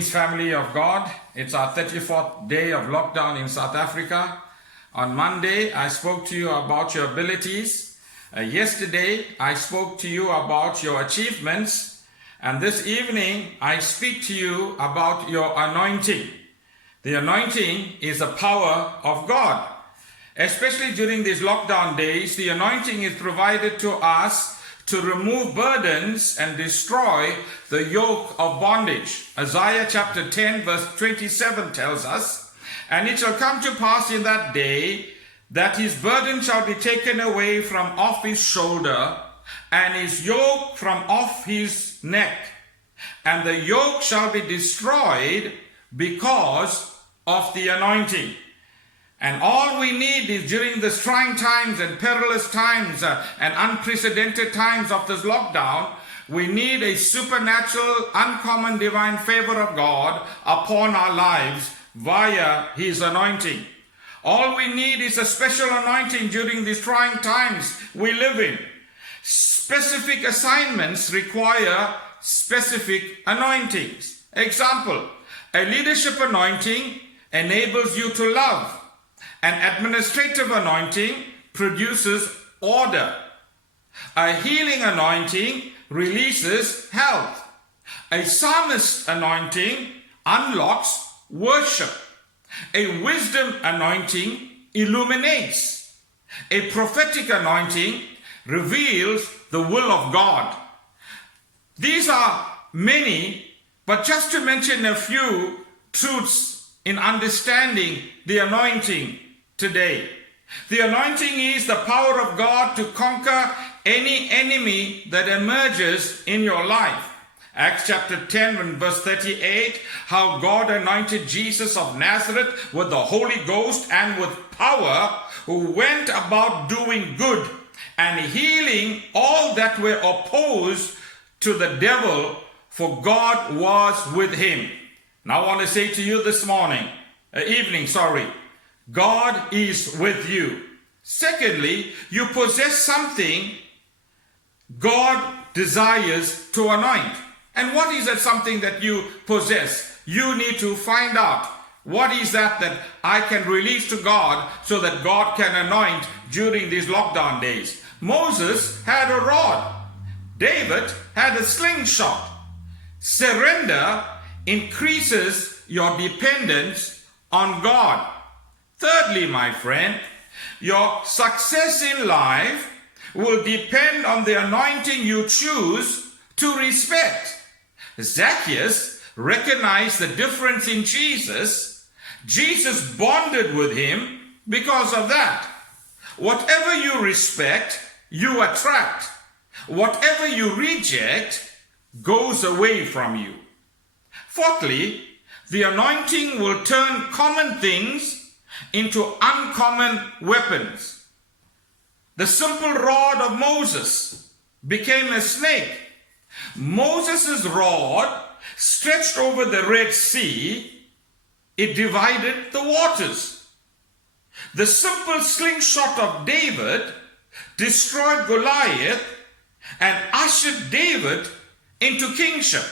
Greetings, family of God. It's our 34th day of lockdown in South Africa. On Monday, I spoke to you about your abilities. Yesterday, I spoke to you about your achievements. And this evening, I speak to you about your anointing. The anointing is the power of God. Especially during these lockdown days, the anointing is provided to us to remove burdens and destroy the yoke of bondage. Isaiah chapter 10 verse 27 tells us, "And it shall come to pass in that day that his burden shall be taken away from off his shoulder, and his yoke from off his neck. And the yoke shall be destroyed because of the anointing." And all we need is during the trying times and perilous times and unprecedented times of this lockdown, we need a supernatural, uncommon divine favor of God upon our lives via his anointing. All we need is a special anointing during these trying times we live in. Specific assignments require specific anointings. Example, a leadership anointing enables you to love. An administrative anointing produces order. A healing anointing releases health. A psalmist anointing unlocks worship. A wisdom anointing illuminates. A prophetic anointing reveals the will of God. These are many, but just to mention a few truths in understanding the anointing today. The anointing is the power of God to conquer any enemy that emerges in your life. Acts chapter 10 and verse 38, how God anointed Jesus of Nazareth with the Holy Ghost and with power, who went about doing good and healing all that were opposed to the devil, for God was with him. Now I want to say to you this evening, God is with you. Secondly, you possess something God desires to anoint. And what is that something that you possess? You need to find out what is that I can release to God so that God can anoint during these lockdown days. Moses had a rod. David had a slingshot. Surrender increases your dependence on God. Thirdly, my friend, your success in life will depend on the anointing you choose to respect. Zacchaeus recognized the difference in Jesus. Jesus bonded with him because of that. Whatever you respect, you attract. Whatever you reject goes away from you. Fourthly, the anointing will turn common things into uncommon weapons. The simple rod of Moses became a snake. Moses' rod stretched over the Red Sea. It divided the waters. The simple slingshot of David destroyed Goliath and ushered David into kingship.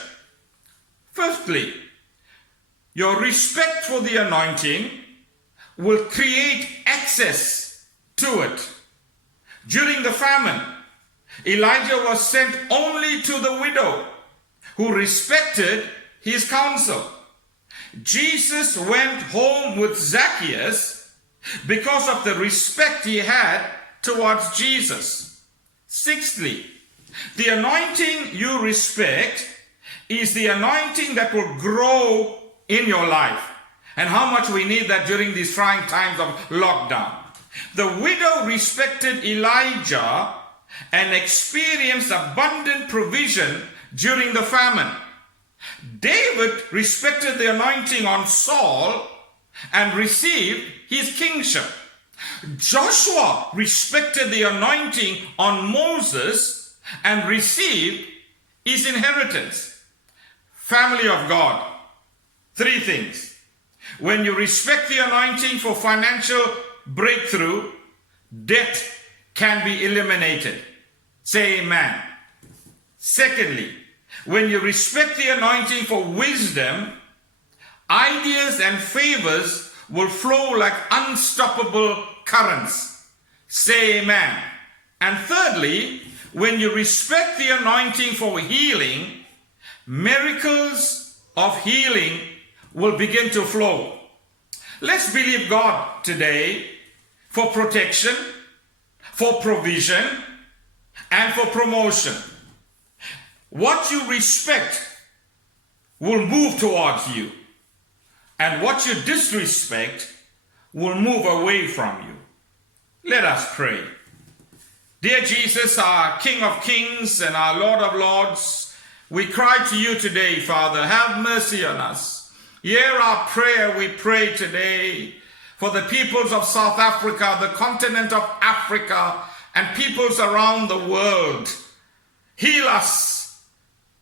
Fifthly, your respect for the anointing will create access to it. During the famine, Elijah was sent only to the widow who respected his counsel. Jesus went home with Zacchaeus because of the respect he had towards Jesus. Sixthly, the anointing you respect is the anointing that will grow in your life. And how much we need that during these trying times of lockdown. The widow respected Elijah and experienced abundant provision during the famine. David respected the anointing on Saul and received his kingship. Joshua respected the anointing on Moses and received his inheritance. Family of God, three things. When you respect the anointing for financial breakthrough, debt can be eliminated. Say amen. Secondly, when you respect the anointing for wisdom, ideas and favors will flow like unstoppable currents. Say amen. And thirdly, when you respect the anointing for healing, miracles of healing will begin to flow. Let's believe God today for protection, for provision, and for promotion. What you respect will move towards you, and what you disrespect will move away from you. Let us pray. Dear Jesus, our King of Kings and our Lord of Lords, we cry to you today, Father, have mercy on us. Hear our prayer, we pray today, for the peoples of South Africa, the continent of Africa, and peoples around the world. Heal us,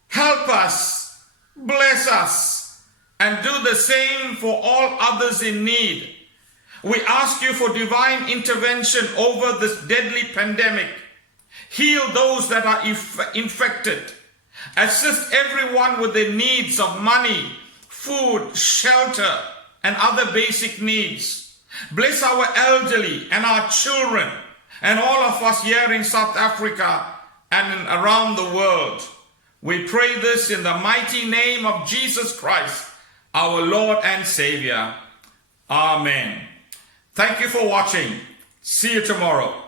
help us, bless us, and do the same for all others in need. We ask you for divine intervention over this deadly pandemic. Heal those that are infected. Assist everyone with the needs of money, food, shelter, and other basic needs. Bless our elderly and our children and all of us here in South Africa and around the world. We pray this in the mighty name of Jesus Christ, our Lord and Savior. Amen. Thank you for watching. See you tomorrow.